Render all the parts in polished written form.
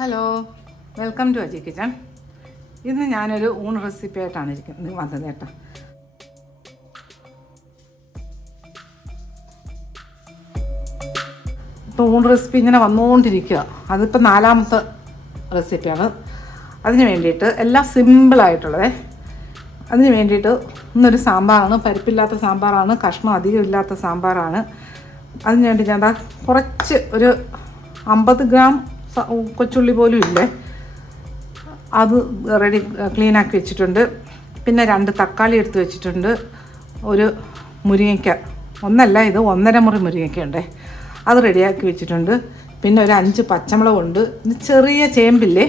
Hello, welcome to Aji kitchen. ഇന്ന് ഞാനൊരു ഊണ് റെസിപ്പി ആയിട്ടാണ് വന്നത് കേട്ടോ. ഇപ്പോൾ ഊണ് റെസിപ്പി ഇങ്ങനെ വന്നുകൊണ്ടിരിക്കുക. അതിപ്പോൾ 4ാമത്തെ റെസിപ്പിയാണ്. അതിന് വേണ്ടിയിട്ട് എല്ലാം സിമ്പിളായിട്ടുള്ളത്. അതിന് വേണ്ടിയിട്ട് ഇന്നൊരു സാമ്പാറാണ്, പരിപ്പില്ലാത്ത സാമ്പാറാണ്, കഷ്ണം അധികം ഇല്ലാത്ത സാമ്പാറാണ്. അതിന് വേണ്ടി ഞാൻ കുറച്ച് ഒരു 50 ഗ്രാം കൊച്ചുള്ളി പോലും ഇല്ലേ, അത് റെഡി ക്ലീനാക്കി വെച്ചിട്ടുണ്ട്. പിന്നെ 2 തക്കാളി എടുത്ത് വെച്ചിട്ടുണ്ട്. ഒരു മുരിങ്ങയ്ക്ക, ഒന്നല്ല ഇത് 1.5 മുറി മുരിങ്ങയ്ക്കുണ്ടേ, അത് റെഡിയാക്കി വെച്ചിട്ടുണ്ട്. പിന്നെ ഒരു 5 പച്ചമുളകുണ്ട്. ചെറിയ ചേമ്പില്ലേ,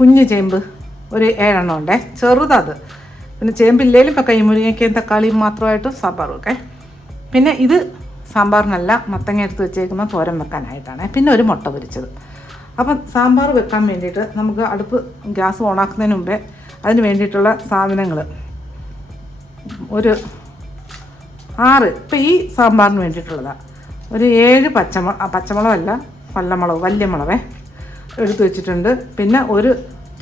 കുഞ്ഞ് ചേമ്പ് ഒരു 7 എണ്ണം ഉണ്ടേ, ചെറുതത്. പിന്നെ ചേമ്പില്ലേലും ഇപ്പോൾ മുരിങ്ങയ്ക്കയും തക്കാളിയും മാത്രമായിട്ട് സാമ്പാർ ഒക്കെ. പിന്നെ ഇത് സാമ്പാറിനല്ല, മത്തങ്ങ എടുത്ത് വെച്ചേക്കുന്ന തോരൻ വെക്കാനായിട്ടാണ്. പിന്നെ ഒരു മുട്ട പൊരിച്ചത്. അപ്പം സാമ്പാർ വെക്കാൻ വേണ്ടിയിട്ട് നമുക്ക് അടുപ്പ് ഗ്യാസ് ഓണാക്കുന്നതിന് മുമ്പേ അതിന് വേണ്ടിയിട്ടുള്ള സാധനങ്ങൾ ഒരു 6, ഇപ്പം ഈ സാമ്പാറിന് വേണ്ടിയിട്ടുള്ളതാണ്, ഒരു 7 പച്ചമുളകല്ല പല്ലമുളക്, വലിയ മുളക് എടുത്ത് വെച്ചിട്ടുണ്ട്. പിന്നെ ഒരു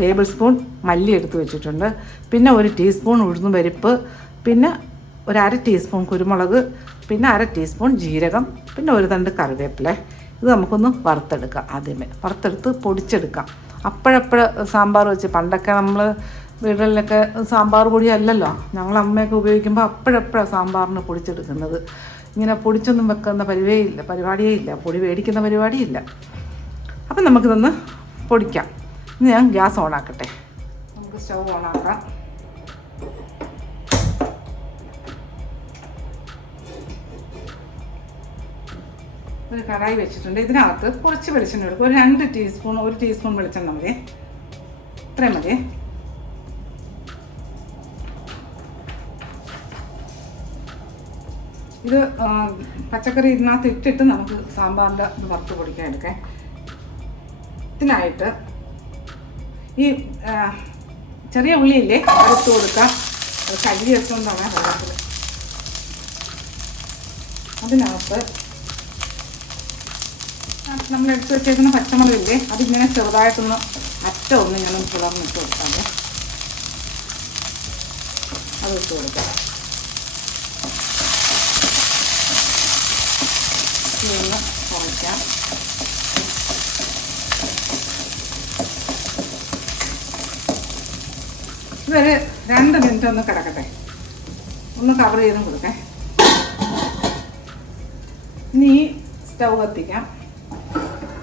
ടേബിൾ സ്പൂൺ മല്ലി എടുത്ത് വെച്ചിട്ടുണ്ട്. പിന്നെ ഒരു ടീസ്പൂൺ ഉഴുന്ന് പരിപ്പ്, പിന്നെ ഒരു 1/2 ടീസ്പൂൺ കുരുമുളക്, പിന്നെ 1/2 ടീസ്പൂൺ ജീരകം, പിന്നെ ഒരു തണ്ട് കറിവേപ്പില. ഇത് നമുക്കൊന്ന് വറുത്തെടുക്കാം. ആദ്യമേ വറുത്തെടുത്ത് പൊടിച്ചെടുക്കാം. അപ്പോഴപ്പോഴ സാമ്പാർ വെച്ച്, പണ്ടൊക്കെ നമ്മൾ വീടുകളിലൊക്കെ സാമ്പാർ പൊടി അല്ലല്ലോ, ഞങ്ങൾ അമ്മയൊക്കെ ഉപയോഗിക്കുമ്പോൾ അപ്പോഴപ്പോഴാണ് സാമ്പാറിന് പൊടിച്ചെടുക്കുന്നത്. ഇങ്ങനെ പൊടിച്ചൊന്നും വെക്കുന്ന പരിപാടിയേ ഇല്ല, പൊടി മേടിക്കുന്ന പരിപാടിയില്ല. അപ്പം നമുക്കിതൊന്ന് പൊടിക്കാം. ഇനി ഞാൻ ഗ്യാസ് ഓണാക്കട്ടെ. നമുക്ക് സ്റ്റൗ ഓണാക്കാം. ഒരു കടായി വെച്ചിട്ടുണ്ട്. ഇതിനകത്ത് കുറച്ച് വെളിച്ചെണ്ണ എടുക്കും. ഒരു 2 ടീസ്പൂൺ, 1 ടീസ്പൂൺ വെളിച്ചെണ്ണ മതി, ഇത്രയും മതി. ഇത് പച്ചക്കറി ഇതിനകത്ത് ഇട്ടിട്ട് നമുക്ക് സാമ്പാറിൻ്റെ വറുത്ത് പൊടിക്കാൻ എടുക്കാം. ഇതിനായിട്ട് ഈ ചെറിയ ഉള്ളിയില്ലേ, അറുത്ത് കൊടുക്കാം. അത് കഴുകി വെച്ചുകൊണ്ടാണ് വെള്ളത്തിൽ. അതിനകത്ത് നമ്മൾ എടുത്ത് വെച്ചേക്കുന്ന പച്ചമുളകില്ലേ, അതിങ്ങനെ ചെറുതായിട്ടൊന്ന് അറ്റമൊന്ന് ഞാനൊന്ന് പിളർന്നിട്ട് കൊടുക്കാതെ അത് ഇട്ട് കൊടുക്കാം. ഇതൊന്ന് കുറയ്ക്കാം. ഇതൊരു 2 മിനിറ്റ് ഒന്ന് കിടക്കട്ടെ, ഒന്ന് കവർ ചെയ്തും കൊടുക്കേ. ഇനി സ്റ്റൗ കത്തിക്കാം.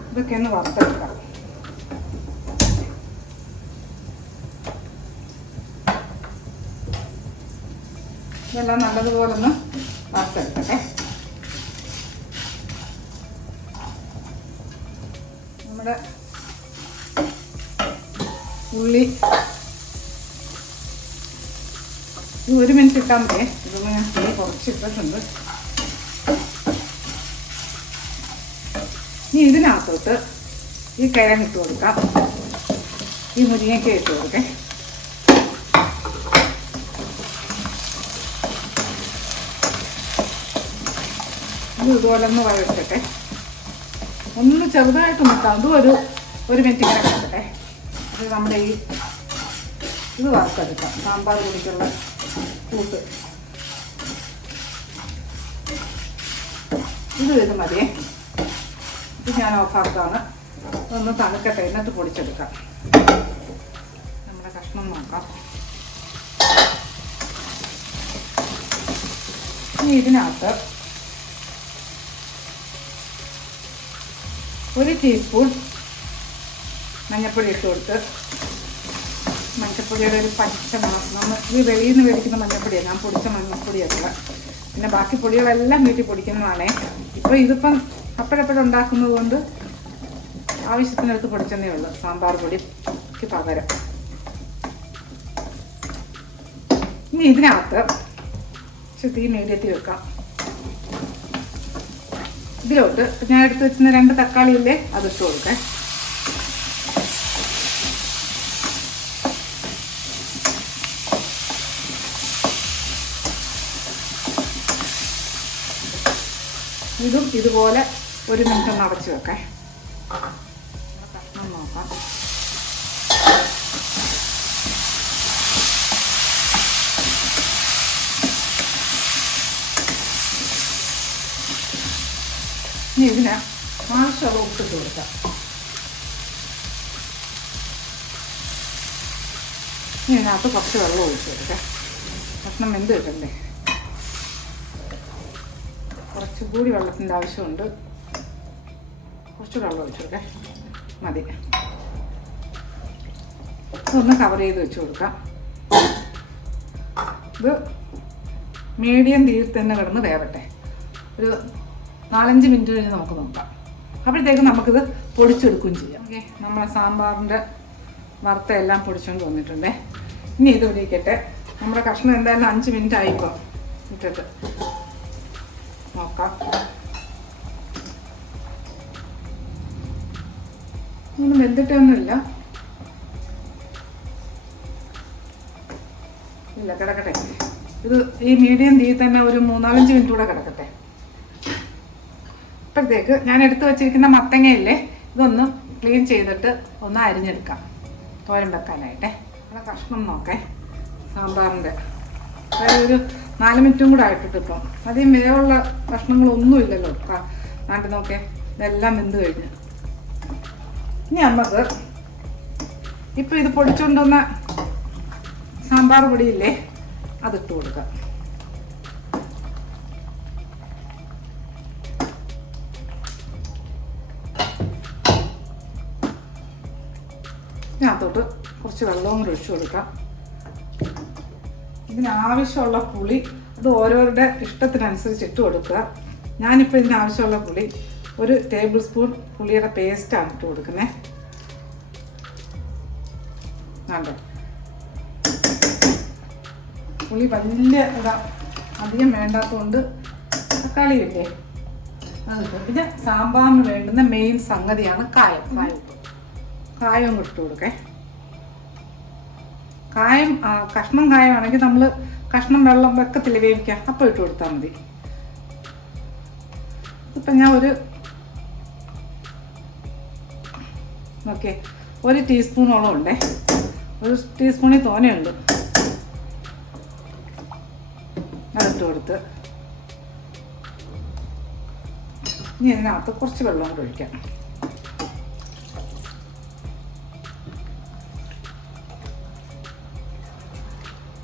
ഇതൊക്കെ ഒന്ന് വറുത്തെടുക്കാം. ഇതെല്ലാം നല്ലതുപോലെ ഒന്ന് വറുത്തെടുക്കട്ടെ. നമ്മുടെ ഉള്ളി 1 മിനിറ്റ് ഇട്ടാൽ മതി. ഇതൊന്ന് ഞാൻ തീ കുറച്ചിട്ടിട്ടുണ്ട്. ഇനി ഇതിനകത്തോട്ട് ഈ കിഴങ്ങ് ഇട്ട് കൊടുക്കാം. ഈ മുരിങ്ങയ്ക്ക ഇട്ട് കൊടുക്കേ. ഇത് ഇതുപോലെ ഒന്ന് വഴറ്റട്ടെ. ഒന്ന് ചെറുതായിട്ട് മുട്ടാം. അതും ഒരു 1 മിനിറ്റ് ഇങ്ങനെ കിടക്കട്ടെ. അത് നമ്മുടെ ഇത് വറുത്തെടുക്കാം. സാമ്പാർ പൊടിക്കുള്ള കൂട്ട് ഇത് മതിയേ. ഇത് ഞാൻ ഓഫാക്കാണ്. ഒന്ന് തണുക്കട്ടെ, എന്നിട്ട് പൊടിച്ചെടുക്കാം. നമ്മുടെ കഷ്ണം നോക്കാം. ഇനി ഇതിനകത്ത് 1 ടീസ്പൂൺ മഞ്ഞൾപ്പൊടി ഇട്ട് കൊടുത്ത്, മഞ്ഞൾപ്പൊടിയുടെ ഒരു പച്ച നമ്മൾ ഈ വെളിയിൽ നിന്ന് മേടിക്കുന്ന മഞ്ഞൾപ്പൊടിയാണ്, ഞാൻ പൊടിച്ച മഞ്ഞൾപ്പൊടിയല്ല. പിന്നെ ബാക്കി പൊടികളെല്ലാം വീട്ടിൽ പൊടിക്കുന്നതാണേ. ഇപ്പോൾ ഇതിപ്പം അപ്പോഴപ്പോഴും ഉണ്ടാക്കുന്നത് കൊണ്ട് ആവശ്യത്തിനടുത്ത് പൊടിച്ചെന്നേ ഉള്ളൂ, സാമ്പാർ പൊടിക്ക് പകരം. ഇനി ഇതിനകത്ത് തീ മീഡിയത്തിൽ വെക്കാം. ഇതിലോട്ട് ഞാൻ എടുത്ത് വെച്ചിരുന്ന 2 തക്കാളിയില്ലേ, അതിട്ട് കൊടുക്കാം. ഇതും ഇതുപോലെ 1 മിനിറ്റ് ഒന്ന് അടച്ച് വെക്കാം. കഷ്ണം നോക്കാം. നോക്കാം. ഇനി ഇതിന് ആവശ്യമുള്ള ഉപ്പിട്ട് കൊടുക്കാം. ഇനി ഇതിനകത്ത് കുറച്ച് വെള്ളം ഒഴിച്ച് കൊടുക്കാം. ഭക്ഷണം വെന്ത് കിട്ടണ്ടേ, കുറച്ചുകൂടി വെള്ളത്തിൻ്റെ ആവശ്യമുണ്ട്. കുറച്ച് വെള്ളം ഒഴിച്ച് കൊടുക്കാം, മതി. ഒന്ന് കവർ ചെയ്ത് വെച്ച് കൊടുക്കാം. ഇത് മീഡിയം തീയിൽ തന്നെ കിടന്ന് വേവട്ടെ. ഒരു 4-5 മിനിറ്റ് കഴിഞ്ഞ് നമുക്ക് നോക്കാം. അപ്പോഴത്തേക്കും നമുക്കിത് പൊടിച്ചെടുക്കുകയും ചെയ്യാം. ഓക്കെ, നമ്മളെ സാമ്പാറിൻ്റെ വറുത്ത എല്ലാം പൊടിച്ചുകൊണ്ട് വന്നിട്ടുണ്ടേ. ഇനി ഇത് ഇരിക്കട്ടെ. നമ്മുടെ കഷ്ണം എന്തായാലും 5 മിനിറ്റ് ആയിപ്പോൾ ഇട്ടിട്ട് നോക്കാം. ഒന്നും വെന്തിട്ടൊന്നുമില്ല, ഇല്ല, കിടക്കട്ടെ. ഇത് ഈ മീഡിയം തീ തന്നെ ഒരു 3-4-5 മിനിറ്റ് കൂടെ കിടക്കട്ടെ. അപ്പോഴത്തേക്ക് ഞാൻ എടുത്ത് വെച്ചിരിക്കുന്ന മത്തങ്ങയില്ലേ, ഇതൊന്ന് ക്ലീൻ ചെയ്തിട്ട് ഒന്ന് അരിഞ്ഞെടുക്കാം തോരൻ വെക്കാനായിട്ടേ. അവിടെ കഷ്ണം നോക്കേ, സാമ്പാറിൻ്റെ അതായത് ഒരു 4 മിനിറ്റും കൂടെ ആയിട്ടിട്ട് ഇപ്പം അധികം വേവുള്ള കഷ്ണങ്ങളൊന്നും ഇല്ലല്ലോ. നാട്ടിൽ നോക്കേ, ഇതെല്ലാം വെന്ത് കഴിഞ്ഞ്. ഇനി നമുക്ക് ഇപ്പം ഇത് പൊടിച്ചുകൊണ്ടുവന്ന സാമ്പാർ പൊടിയില്ലേ, അതിട്ട് കൊടുക്കാം. ഇതിനകത്തോട്ട് കുറച്ച് വെള്ളവും കൂടി ഒഴിച്ചു കൊടുക്കാം. ഇതിനാവശ്യമുള്ള പുളി അത് ഓരോരുടെ ഇഷ്ടത്തിനനുസരിച്ച് ഇട്ട് കൊടുക്കുക. ഞാനിപ്പോൾ ഇതിനാവശ്യമുള്ള പുളി 1 ടേബിൾ സ്പൂൺ പുളിയുടെ പേസ്റ്റാണ് ഇട്ട് കൊടുക്കുന്നത്. വേണ്ട, പുളി വലിയ അധികം വേണ്ടാത്തതുകൊണ്ട് തക്കാളി ഇല്ലേ അത് കിട്ടും. പിന്നെ സാമ്പാറിന് വേണ്ടുന്ന മെയിൻ സംഗതിയാണ് കായം. കായം ഇട്ട് കൊടുക്കേ. കായം കഷ്ണം കായമാണെങ്കിൽ നമ്മൾ കഷ്ണം വെള്ളം വെക്കത്തില്ല വേവിക്കാം, അപ്പോൾ ഇട്ട് കൊടുത്താൽ മതി. ഇപ്പം ഞാൻ ഓക്കെ 1 ടീസ്പൂണോളം ഉണ്ടേ. 1 ടീസ്പൂണിൽ തോനെയുണ്ട്. അതിട്ട് കൊടുത്ത് ഇനി ഇതിനകത്ത് കുറച്ച് വെള്ളം കൂടെ ഒഴിക്കാം.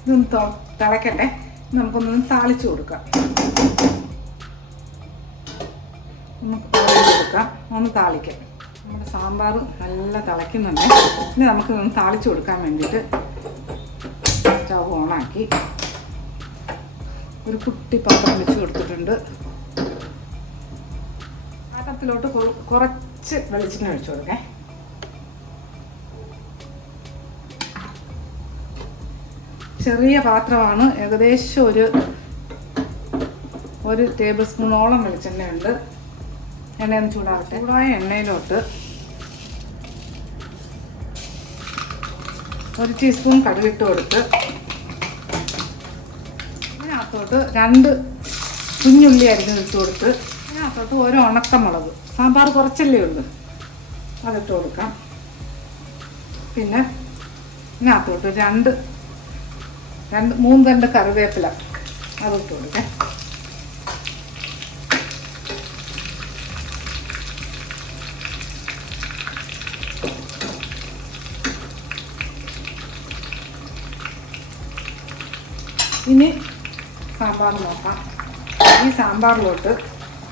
ഇതൊന്ന് തിളക്കട്ടെ. നമുക്കൊന്ന് താളിച്ച് കൊടുക്കാം. ഒന്ന് താളിക്കാം. നമ്മുടെ സാമ്പാർ നല്ല തിളയ്ക്കുന്നുണ്ട്. ഇനി നമുക്കിതൊന്ന് താളിച്ച് കൊടുക്കാൻ വേണ്ടിയിട്ട് സ്റ്റവ് ഓണാക്കി ഒരു കുട്ടി പാത്രം വെച്ച് കൊടുത്തിട്ടുണ്ട്. പാത്രത്തിലോട്ട് കുറച്ച് വെളിച്ചെണ്ണ ഒഴിച്ചു കൊടുക്കേ. ചെറിയ പാത്രമാണ്, ഏകദേശം ഒരു ടേബിൾ സ്പൂണോളം വെളിച്ചെണ്ണയുണ്ട്. എണ്ണയൊന്ന് ചൂടാവട്ടെ. ചൂടായ എണ്ണയിലോട്ട് 1 ടീസ്പൂൺ കടുകിട്ട് കൊടുത്ത് ഇതിനകത്തോട്ട് 2 കുഞ്ഞുള്ളി അരിഞ്ഞിട്ട് കൊടുത്ത് ഇതിനകത്തോട്ട് 1 ഉണക്കമുളക്, സാമ്പാർ കുറച്ചല്ലേ ഉള്ളൂ, അതിട്ട് കൊടുക്കാം. പിന്നെ ഇതിനകത്തോട്ട് 3 തണ്ട് കറിവേപ്പില അതിട്ട് കൊടുക്കാം. ഇനി സാമ്പാർ നോക്കാം. ഈ സാമ്പാറിലോട്ട്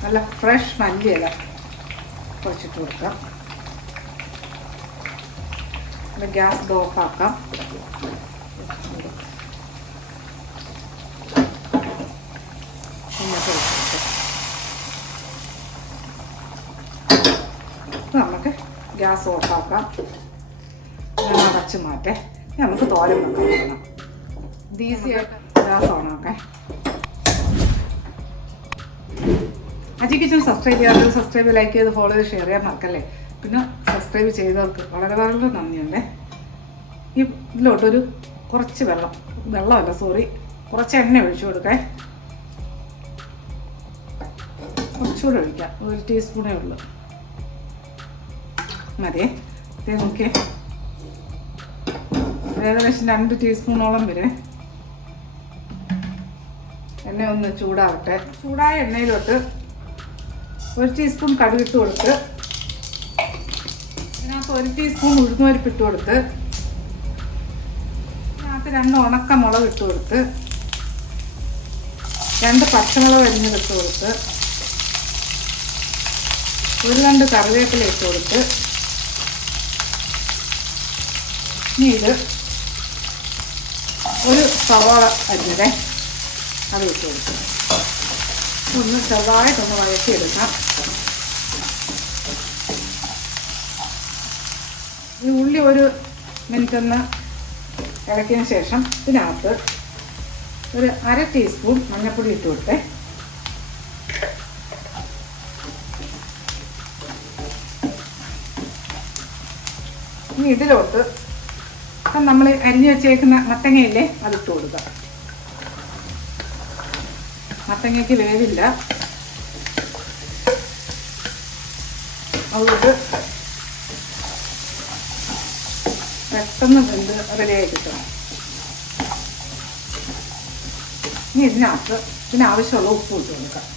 നല്ല ഫ്രഷ് മല്ലിയില കുറച്ചിട്ട് കൊടുക്കാം. ഗ്യാസ് ഓഫാക്കാം. നമുക്ക് ഗ്യാസ് ഓഫാക്കാം. അടച്ച് മാറ്റേ. നമുക്ക് തോരൻ വെക്കാം. ഇത് ഈസിയായിട്ട് ഗ്യാസ് ഓണാക്കേ. അജി കിച്ചൺ സബ്സ്ക്രൈബ് ചെയ്യാത്തത് സബ്സ്ക്രൈബ്, ലൈക്ക് ചെയ്ത് ഫോളോ ചെയ്ത് ഷെയർ ചെയ്യാൻ മറക്കല്ലേ. പിന്നെ സബ്സ്ക്രൈബ് ചെയ്തവർക്ക് വളരെ വളരെ നന്ദിയുണ്ടേ. ഈ ഇതിലോട്ടൊരു കുറച്ച് വെള്ളമല്ല സോറി കുറച്ച് എണ്ണ ഒഴിച്ചു കൊടുക്കേ. കുറച്ചുകൂടെ ഒഴിക്കാം, 1 ടീസ്പൂണേ ഉള്ളൂ, മതിയേ. നോക്കിയേ, ഏകദേശം 2 ടീസ്പൂണോളം വരെ. എണ്ണ ഒന്ന് ചൂടാവട്ടെ. ചൂടായ എണ്ണയിലോട്ട് 1 ടീസ്പൂൺ കടുകിട്ട് കൊടുത്ത്, ഇതിനകത്ത് 1 ടീസ്പൂൺ ഉഴുന്നുപരിപ്പിട്ട് കൊടുത്ത്, ഇതിനകത്ത് 2 ഉണക്ക മുളക് ഇട്ട് കൊടുത്ത്, 2 പച്ചമുളക് അരിഞ്ഞിട്ട് കൊടുത്ത്, 1 2 കറിവേപ്പില ഇട്ട് കൊടുത്ത്, ഇനി ഇത് 1 സവാള അരിഞ്ഞതേ അത് ഇട്ട് കൊടുക്കും. ഒന്ന് ചെറുതായിട്ടൊന്ന് വഴറ്റിയെടുക്കാം. ഈ ഉള്ളി 1 മിനിറ്റ് ഒന്ന് ഇളക്കിയതിന് ശേഷം ഇതിനകത്ത് 1/2 ടീസ്പൂൺ മഞ്ഞൾപ്പൊടി ഇട്ട് കൊടുത്തേ. ഇനി ഇതിലോട്ട് നമ്മൾ അരിഞ്ഞു വെച്ചേക്കുന്ന മത്തങ്ങയില്ലേ അതിട്ട് കൊടുക്കുക. മത്തങ്ങയ്ക്ക് വേവില്ല, അതുകൊണ്ട് പെട്ടെന്ന് വെന്ത് റെഡിയായി കിട്ടണം. ഇനി ഇതിനകത്ത് ഇതിനാവശ്യമുള്ള ഉപ്പ് ഇട്ട് കൊടുക്കാം.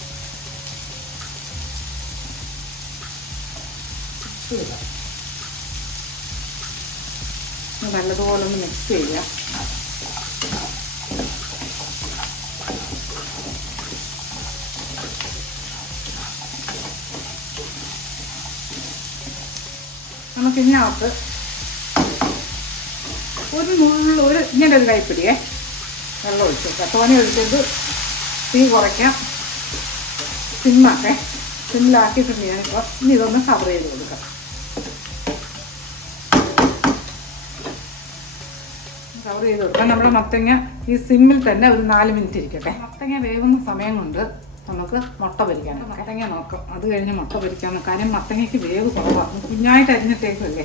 നല്ലതുപോലെ ഒന്ന് മിക്സ് ചെയ്യാം. നമുക്കിതിനകത്ത് ഇങ്ങനെ ഒരു കൈപ്പിടിയേ വെള്ളം ഒഴിച്ചു വെക്കാം. തോനെ ഒഴിച്ചത് തീ കുറയ്ക്കാം, സിമ്മാക്കെ സിമ്മിലാക്കിയിട്ടുണ്ട് ഞാനിപ്പോൾ. ഇനി ഇതൊന്ന് കവർ ചെയ്ത് കൊടുക്കാം. കവർ ചെയ്ത് കൊടുക്കാം. നമ്മുടെ മത്തങ്ങ ഈ സിമ്മിൽ തന്നെ ഒരു 4 മിനിറ്റ് ഇരിക്കട്ടെ. മത്തങ്ങ വേവുന്ന സമയം കൊണ്ട് നമുക്ക് മുട്ട പൊരിക്കാം. മത്തങ്ങ നോക്കാം, അത് കഴിഞ്ഞ് മുട്ട പൊരിക്കാമെന്ന്. കാര്യം മത്തങ്ങയ്ക്ക് വേവ് കുറവാണ്, കുഞ്ഞായിട്ട് അരിഞ്ഞിട്ടേക്കല്ലേ.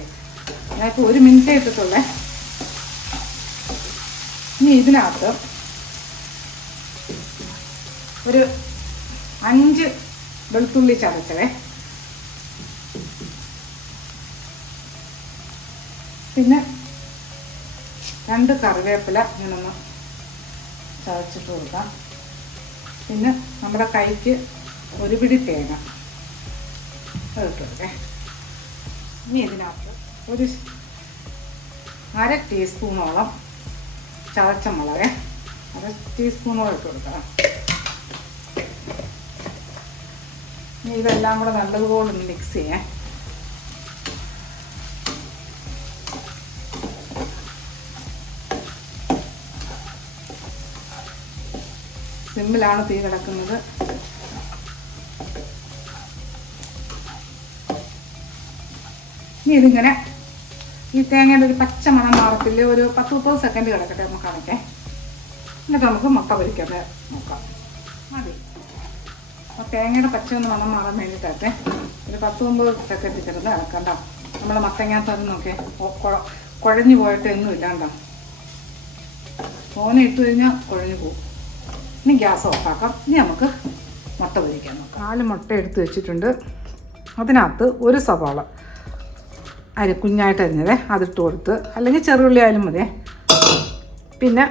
ഞാനിപ്പോൾ 1 മിനിറ്റേ ഇട്ടിട്ടുള്ളേ. ഇനി ഇതിനകത്ത് ഒരു 5 വെളുത്തുള്ളി ചതച്ചതേ, പിന്നെ 2 കറിവേപ്പില ഇങ്ങനൊന്ന് ചതച്ചിട്ട് കൊടുക്കാം. പിന്നെ നമ്മുടെ കൈക്ക് 1 പിടി തേങ്ങ അതിട്ട് കൊടുക്കേ. ഇനി ഇതിനകത്ത് 1/2 ടീസ്പൂണോളം ചതച്ച മുളക് 1/2 ടീസ്പൂണോളം ഇട്ട് കൊടുക്കാം. ഇനി ഇതെല്ലാം കൂടെ നല്ലതുപോലെ ഒന്ന് മിക്സ് ചെയ്യാം. സിമ്മിലാണ് തീ കിടക്കുന്നത്. ഇനി ഇതിങ്ങനെ ഈ തേങ്ങയുടെ ഒരു പച്ച മണം മാറത്തില്ല, ഒരു 10-30 സെക്കൻഡ് കിടക്കട്ടെ നമുക്ക് കാണിക്കേ. എന്നിട്ട് നമുക്ക് മുട്ട പൊരിക്കാൻ നോക്കാം. മതി. അപ്പോൾ തേങ്ങയുടെ പച്ച ഒന്ന് മണം മാറാൻ വേണ്ടിയിട്ടൊക്കെ ഒരു 10-9 സെക്കൻഡ് കിടന്ന് ഇളക്കണ്ട. നമ്മൾ മത്തങ്ങാത്ത നോക്കേ കുഴഞ്ഞു പോയിട്ട് ഒന്നും ഇല്ലാണ്ടോ. ഫോനെ ഇട്ട് കഴിഞ്ഞാൽ കുഴഞ്ഞു പോകും. ഇനി ഗ്യാസ് ഓഫാക്കാം. ഇനി നമുക്ക് മുട്ട പൊരിക്കാൻ നോക്കാം. 4 മുട്ട എടുത്ത് വെച്ചിട്ടുണ്ട്. അതിനകത്ത് 1 സവാള കുഞ്ഞായിട്ട് അരിഞ്ഞതേ അതിട്ട് കൊടുത്ത്, അല്ലെങ്കിൽ ചെറുള്ളി ആയാലും മതി. പിന്നെ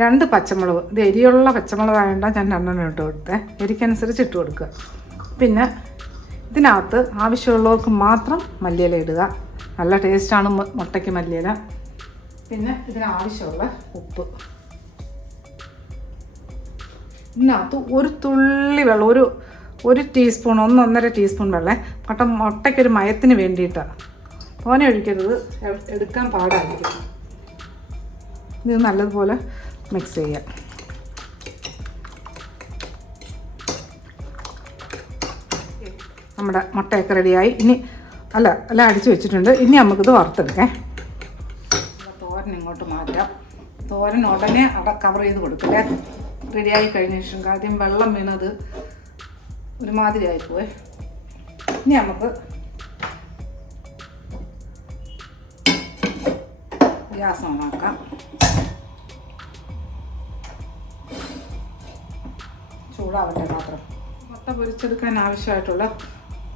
2 പച്ചമുളക്, ഇത് എരിയുള്ള പച്ചമുളകായതുകൊണ്ട് ഞാൻ 2 ഇട്ട് കൊടുത്തേ. എരിക്കനുസരിച്ച് ഇട്ട് കൊടുക്കുക. പിന്നെ ഇതിനകത്ത് ആവശ്യമുള്ളവർക്ക് മാത്രം മല്ലിയില ഇടുക, നല്ല ടേസ്റ്റാണ് മുട്ടയ്ക്ക് മല്ലിയില. പിന്നെ ഇതിനാവശ്യമുള്ള ഉപ്പ്. ഇതിനകത്ത് 1 തുള്ളി വെള്ളം, 1 ടീസ്പൂൺ 1-1.5 ടീസ്പൂൺ വെള്ളം. മുട്ടയ്ക്കൊരു മയത്തിന് വേണ്ടിയിട്ടാണ്. തോനെ ഒഴിക്കരുത്, എടുക്കാൻ പാടായിരിക്കും. ഇത് നല്ലതുപോലെ മിക്സ് ചെയ്യാം. നമ്മുടെ മുട്ടയൊക്കെ റെഡിയായി. ഇനി എല്ലാം അടിച്ച് വെച്ചിട്ടുണ്ട്. ഇനി നമുക്കിത് വറുത്തെടുക്കാം. തോരൻ ഇങ്ങോട്ട് മാറ്റാം. തോരൻ ഉടനെ കവർ ചെയ്ത് കൊടുക്കില്ലേ. റെഡിയായി കഴിഞ്ഞ ശേഷം ആദ്യം വെള്ളം വീണത് ഒരുമാതിരി ആയിപ്പോയി. ഇനി നമുക്ക് ഗ്യാസ് ഓണാക്കാം. ചൂടാവട്ടെ പാത്രം. മുട്ട പൊരിച്ചെടുക്കാൻ ആവശ്യമായിട്ടുള്ള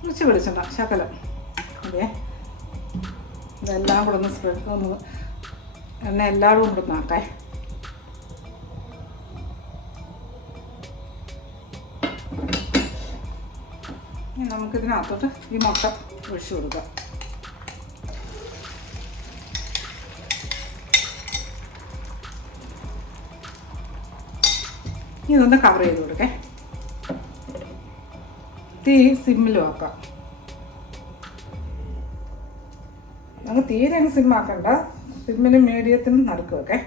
കുറച്ച് വെളിച്ചെണ്ണ ശകലം അതെ, ഇതെല്ലാം കൂടെ ഒന്ന് സ്പ്രെഡ് ഒന്ന് എണ്ണ എല്ലാവരും കൂടെ നാക്കേ. ഇനി നമുക്കിതിനകത്തോട്ട് ഈ മുട്ട ഒഴിച്ചു കൊടുക്കാം. ഇതൊന്ന് കവർ ചെയ്ത് കൊടുക്കേ. തീ സിമ്മിലും ആക്കാം. നമുക്ക് തീരെ അങ്ങ് സിമ്മാക്കണ്ട, സിമ്മിലും മീഡിയത്തിനും നടുക്ക് വെക്കേ.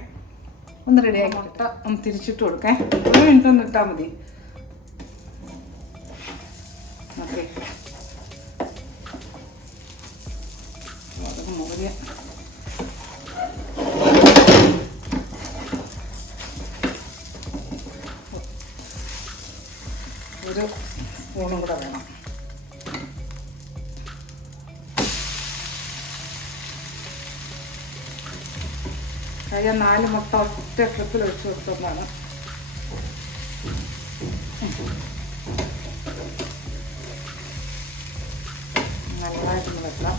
ഒന്ന് റെഡിയാക്കി ഇട്ടാൽ ഒന്ന് തിരിച്ചിട്ട് കൊടുക്കേ. 1 മിനിറ്റ് ഒന്ന് ഇട്ടാൽ മതി. ഓക്കെ, മുറിയ ഒരു സ്പൂണും കൂടെ വേണം. കഴിയാൻ 4 മുട്ട ഒറ്റ ട്രിപ്പിൽ വെച്ച് കൊടുത്തതാണ്. നല്ലതായിട്ടൊന്ന് വെക്കണം.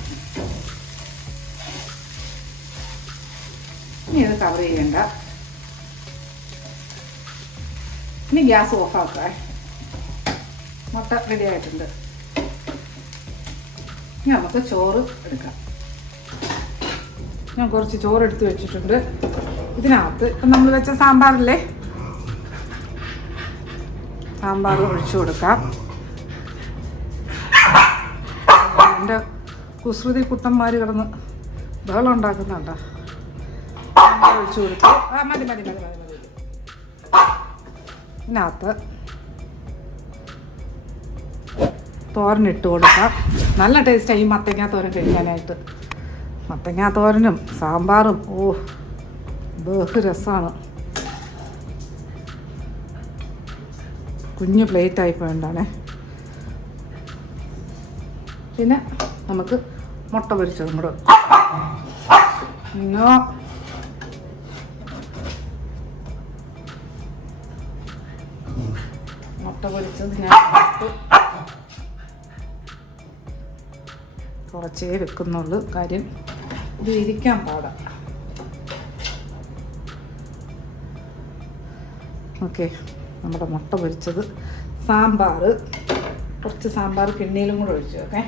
ഇനി ഇത് കവർ ചെയ്യണ്ട. ഇനി ഗ്യാസ് ഓഫാക്കാം. മുട്ട റെഡി ആയിട്ടുണ്ട്. ഇനി നമുക്ക് ചോറ് എടുക്കാം. ഞാൻ കുറച്ച് ചോറ് എടുത്ത് വെച്ചിട്ടുണ്ട്. ഇതിനകത്ത് ഇപ്പം നമ്മൾ വെച്ച സാമ്പാറില്ലേ, സാമ്പാർ ഒഴിച്ചു കൊടുക്കാം. എൻ്റെ കുസൃതി കുട്ടന്മാർ കിടന്ന് ബഹളം ഉണ്ടാക്കുന്നുണ്ടോ. സാമ്പാർ ഒഴിച്ചു കൊടുത്ത് മതി മതി മതി മതി മതി. ഇതിനകത്ത് തോരനിട്ട് കൊടുക്കാം. നല്ല ടേസ്റ്റാണ് ഈ മത്തങ്ങ തോരൻ കഴിക്കാനായിട്ട്. മത്തങ്ങ തോരനും സാമ്പാറും ബഹു രസമാണ്. കുഞ്ഞു പ്ലേറ്റ് ആയിപ്പോണ്ടാണേ. പിന്നെ നമുക്ക് മുട്ട പൊരിച്ചതും കൂടെ മുട്ട പൊരിച്ചത് ഞാൻ കുറച്ചേ വെക്കുന്നുള്ളൂ. കാര്യം ഇത് ഇരിക്കാൻ പാടാം. ഓക്കെ, നമ്മുടെ മുട്ട പൊരിച്ചത്, സാമ്പാർ, കുറച്ച് സാമ്പാർ കിണ്ണിയിലും കൂടെ ഒഴിച്ചു. ഓക്കെ,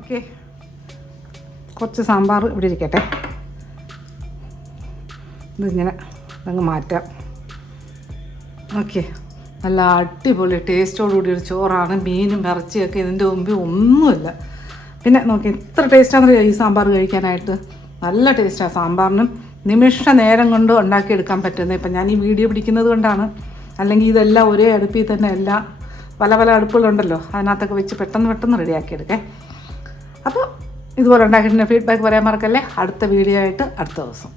ഓക്കെ, കുറച്ച് സാമ്പാർ ഇവിടെ ഇരിക്കട്ടെ. ഇതിങ്ങനെ അങ്ങ് മാറ്റാം. ഓക്കെ, നല്ല അടിപൊളി ടേസ്റ്റോടുകൂടി ഒരു ചോറാണ്. മീനും ഇറച്ചിയൊക്കെ ഇതിൻ്റെ മുമ്പിൽ ഒന്നുമില്ല. പിന്നെ നോക്കി എത്ര ടേസ്റ്റാണെന്നറിയോ ഈ സാമ്പാർ കഴിക്കാനായിട്ട്. നല്ല ടേസ്റ്റാണ്. സാമ്പാറിനും നിമിഷ നേരം കൊണ്ട് ഉണ്ടാക്കിയെടുക്കാൻ പറ്റുന്നത്. ഇപ്പം ഞാൻ ഈ വീഡിയോ പിടിക്കുന്നത് കൊണ്ടാണ്. അല്ലെങ്കിൽ ഇതെല്ലാം ഒരേ അടുപ്പിൽ തന്നെ എല്ലാം പല പല അടുപ്പുകളുണ്ടല്ലോ, അതിനകത്തൊക്കെ വെച്ച് പെട്ടെന്ന് റെഡിയാക്കിയെടുക്കേ. അപ്പോൾ ഇതുപോലെ ഉണ്ടാക്കിയിട്ടുള്ള ഫീഡ്ബാക്ക് പറയാൻ മറക്കല്ലേ. അടുത്ത വീഡിയോ ആയിട്ട് അടുത്ത ദിവസം.